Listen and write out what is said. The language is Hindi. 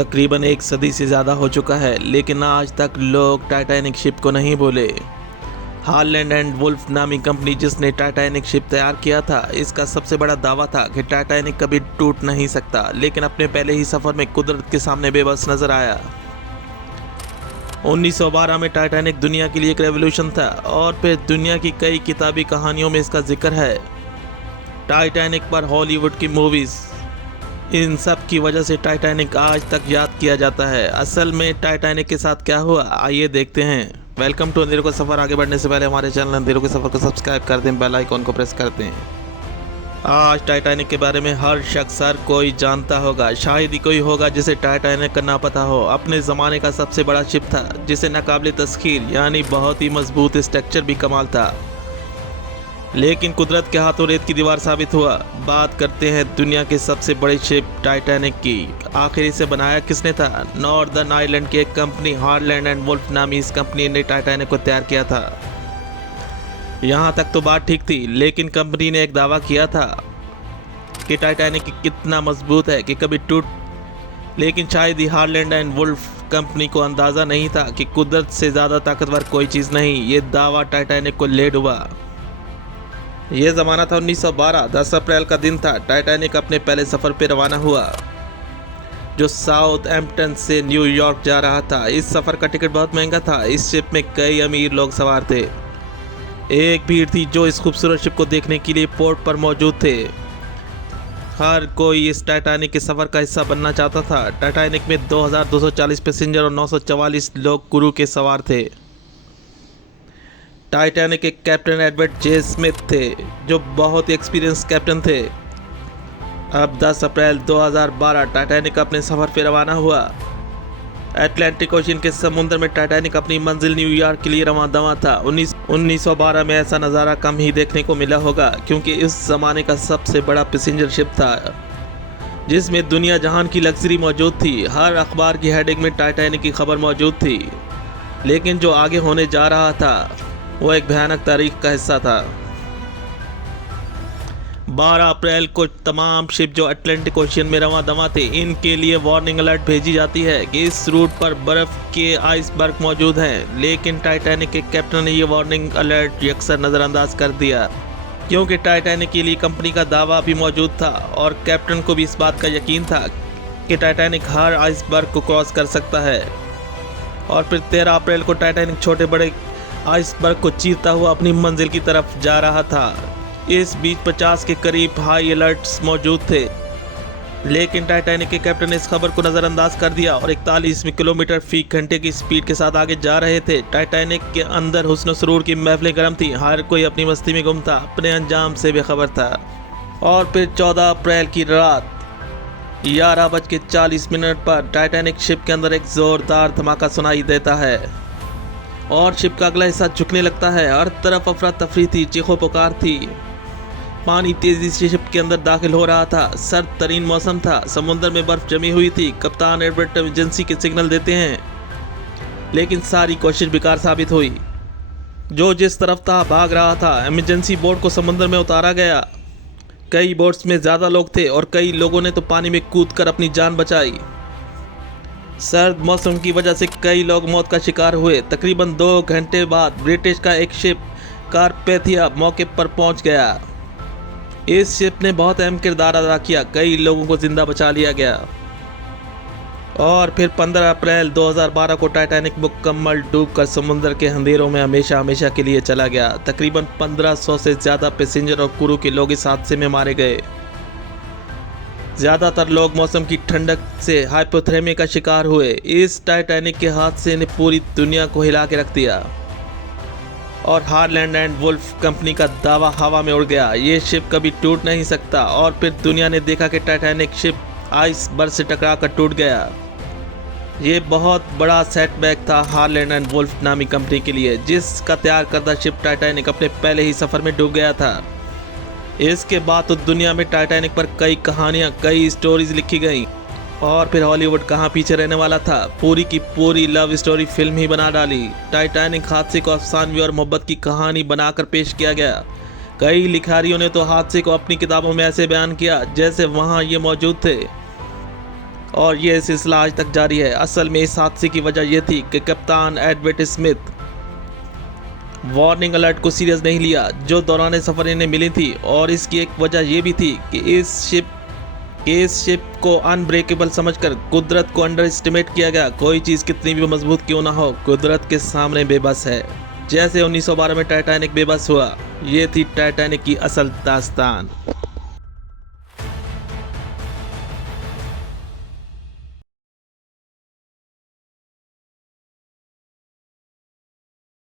तकरीबन एक सदी से ज़्यादा हो चुका है, लेकिन आज तक लोग टाइटैनिक शिप को नहीं भूले। हाललैंड एंड वुल्फ नामी कंपनी जिसने टाइटैनिक शिप तैयार किया था, इसका सबसे बड़ा दावा था कि टाइटैनिक कभी टूट नहीं सकता, लेकिन अपने पहले ही सफ़र में कुदरत के सामने बेबस नजर आया। 1912 में टाइटैनिक दुनिया के लिए एक रेवोल्यूशन था और फिर दुनिया की कई किताबी कहानियों में इसका जिक्र है। टाइटैनिक पर हॉलीवुड की मूवीज़, इन सब की वजह से टाइटैनिक आज तक याद किया जाता है। असल में टाइटैनिक के साथ क्या हुआ, आइए देखते हैं। वेलकम टू अंधेरों का सफ़र। आगे बढ़ने से पहले हमारे चैनल अंधेरों के सफ़र को सब्सक्राइब कर दें, बेल आइकॉन को प्रेस कर दें। आज टाइटैनिक के बारे में हर शख्स हर कोई जानता होगा, शायद ही कोई होगा जिसे टाइटैनिक का ना पता हो। अपने ज़माने का सबसे बड़ा शिप था जिसे नाकाबिले तस्खीर यानी बहुत ही मजबूत स्ट्रक्चर भी कमाल था, लेकिन कुदरत के हाथों रेत की दीवार साबित हुआ। बात करते हैं दुनिया के सबसे बड़े शिप टाइटैनिक की। आखिर इसे बनाया किसने था? नॉर्दर्न आयरलैंड की एक कंपनी हाललैंड एंड वुल्फ नामी इस कंपनी ने टाइटैनिक को तैयार किया था। यहाँ तक तो बात ठीक थी, लेकिन कंपनी ने एक दावा किया था कि टाइटैनिक कितना मजबूत है कि कभी टूट, लेकिन शायद ही हाललैंड एंड वुल्फ कंपनी को अंदाज़ा नहीं था कि कुदरत से ज़्यादा ताकतवर कोई चीज़ नहीं। ये दावा टाइटैनिक को ले डूबा। यह ज़माना था 1912। 10 अप्रैल का दिन था। टाइटैनिक अपने पहले सफ़र पर रवाना हुआ जो साउथहैम्पटन से न्यूयॉर्क जा रहा था। इस सफ़र का टिकट बहुत महंगा था। इस शिप में कई अमीर लोग सवार थे। एक भीड़ थी जो इस खूबसूरत शिप को देखने के लिए पोर्ट पर मौजूद थे। हर कोई इस टाइटैनिक के सफ़र का हिस्सा बनना चाहता था। टाइटैनिक में 2240 पैसेंजर और 944 लोग क्रू के सवार थे। टाइटैनिक के कैप्टन एडवर्ड जे स्मिथ थे जो बहुत ही एक्सपीरियंस कैप्टन थे। अब 10 अप्रैल 2012 टाइटैनिक अपने सफ़र पर रवाना हुआ। अटलांटिक ओशन के समुद्र में टाइटैनिक अपनी मंजिल न्यूयॉर्क के लिए रवाना था। 1912 में ऐसा नज़ारा कम ही देखने को मिला होगा, क्योंकि इस ज़माने का सबसे बड़ा पैसेंजर शिप था जिसमें दुनिया जहान की लग्जरी मौजूद थी। हर अखबार की हेडिंग में टाइटैनिक की खबर मौजूद थी, लेकिन जो आगे होने जा रहा था वो एक भयानक तारीख का हिस्सा था। 12 अप्रैल को तमाम शिप जो अटलांटिक ओशन में रवाना थे, इनके लिए वार्निंग अलर्ट भेजी जाती है कि इस रूट पर बर्फ़ के आइसबर्ग मौजूद हैं। लेकिन टाइटैनिक के कैप्टन ने यह वार्निंग अलर्ट अक्सर नज़रअंदाज कर दिया, क्योंकि टाइटैनिक के लिए कंपनी का दावा भी मौजूद था और कैप्टन को भी इस बात का यकीन था कि टाइटैनिक हर आइसबर्ग को क्रॉस कर सकता है। और फिर 13 अप्रैल को टाइटैनिक छोटे बड़े आइसबर्ग को चीरता हुआ अपनी मंजिल की तरफ जा रहा था। इस बीच 50 के करीब हाई अलर्ट्स मौजूद थे, लेकिन टाइटैनिक के कैप्टन ने इस खबर को नज़रअंदाज कर दिया और 41 किलोमीटर फी घंटे की स्पीड के साथ आगे जा रहे थे। टाइटैनिक के अंदर हुस्न सुरूर की महफिलें गर्म थी। हर कोई अपनी मस्ती में गुम था, अपने अंजाम से बेखबर था। और फिर 14 अप्रैल की रात 11:40 पर टाइटैनिक शिप के अंदर एक ज़ोरदार धमाका सुनाई देता है और शिप का अगला हिस्सा झुकने लगता है। हर तरफ अफरा तफरी थी, चीखो पुकार थी। पानी तेजी से शिप के अंदर दाखिल हो रहा था। सर्द तरीन मौसम था, समुद्र में बर्फ जमी हुई थी। कप्तान एडवर्ड इमरजेंसी के सिग्नल देते हैं, लेकिन सारी कोशिश बेकार साबित हुई। जो जिस तरफ था भाग रहा था। इमरजेंसी बोट को समुद्र में उतारा गया। कई बोट्स में ज़्यादा लोग थे और कई लोगों ने तो पानी में कूदकर अपनी जान बचाई। सर्द मौसम की वजह से कई लोग मौत का शिकार हुए। तकरीबन 2 घंटे बाद ब्रिटिश का एक शिप कारपेथिया मौके पर पहुंच गया। इस शिप ने बहुत अहम किरदार अदा किया, कई लोगों को जिंदा बचा लिया गया। और फिर 15 अप्रैल 2012 को टाइटैनिक मुकम्मल डूबकर समुद्र के अंधेरों में हमेशा हमेशा के लिए चला गया। तकरीबन 1500 से ज़्यादा पैसेंजर और क्रू के लोग इस हादसे में मारे गए। ज़्यादातर लोग मौसम की ठंडक से हाइपोथर्मिया का शिकार हुए। इस टाइटैनिक के हादसे ने पूरी दुनिया को हिला के रख दिया और हाललैंड एंड वुल्फ कंपनी का दावा हवा में उड़ गया। ये शिप कभी टूट नहीं सकता। और फिर दुनिया ने देखा कि टाइटैनिक शिप आइसबर्ग से टकरा कर टूट गया। ये बहुत बड़ा सेटबैक था हाललैंड एंड वुल्फ नामी कंपनी के लिए, जिसका तैयार करदा शिप टाइटैनिक अपने पहले ही सफ़र में डूब गया था। इसके बाद तो दुनिया में टाइटैनिक पर कई कहानियाँ, कई स्टोरीज लिखी गई। और फिर हॉलीवुड कहाँ पीछे रहने वाला था, पूरी की पूरी लव स्टोरी फिल्म ही बना डाली। टाइटैनिक हादसे को अफसानवी और मोहब्बत की कहानी बनाकर पेश किया गया। कई लिखारियों ने तो हादसे को अपनी किताबों में ऐसे बयान किया जैसे वहाँ ये मौजूद थे। और ये सिलसिला आज तक जारी है। असल में इस हादसे की वजह यह थी कि कप्तान एडवर्ड स्मिथ वार्निंग अलर्ट को सीरियस नहीं लिया जो दौरान सफ़र इन्हें मिली थी, और इसकी एक वजह यह भी थी कि इस शिप को अनब्रेकेबल समझकर कुदरत को अंडर एस्टिमेट किया गया। कोई चीज़ कितनी भी मजबूत क्यों ना हो, कुदरत के सामने बेबस है। जैसे 1912 में टाइटैनिक बेबस हुआ, ये थी टाइटैनिक की असल दास्तान।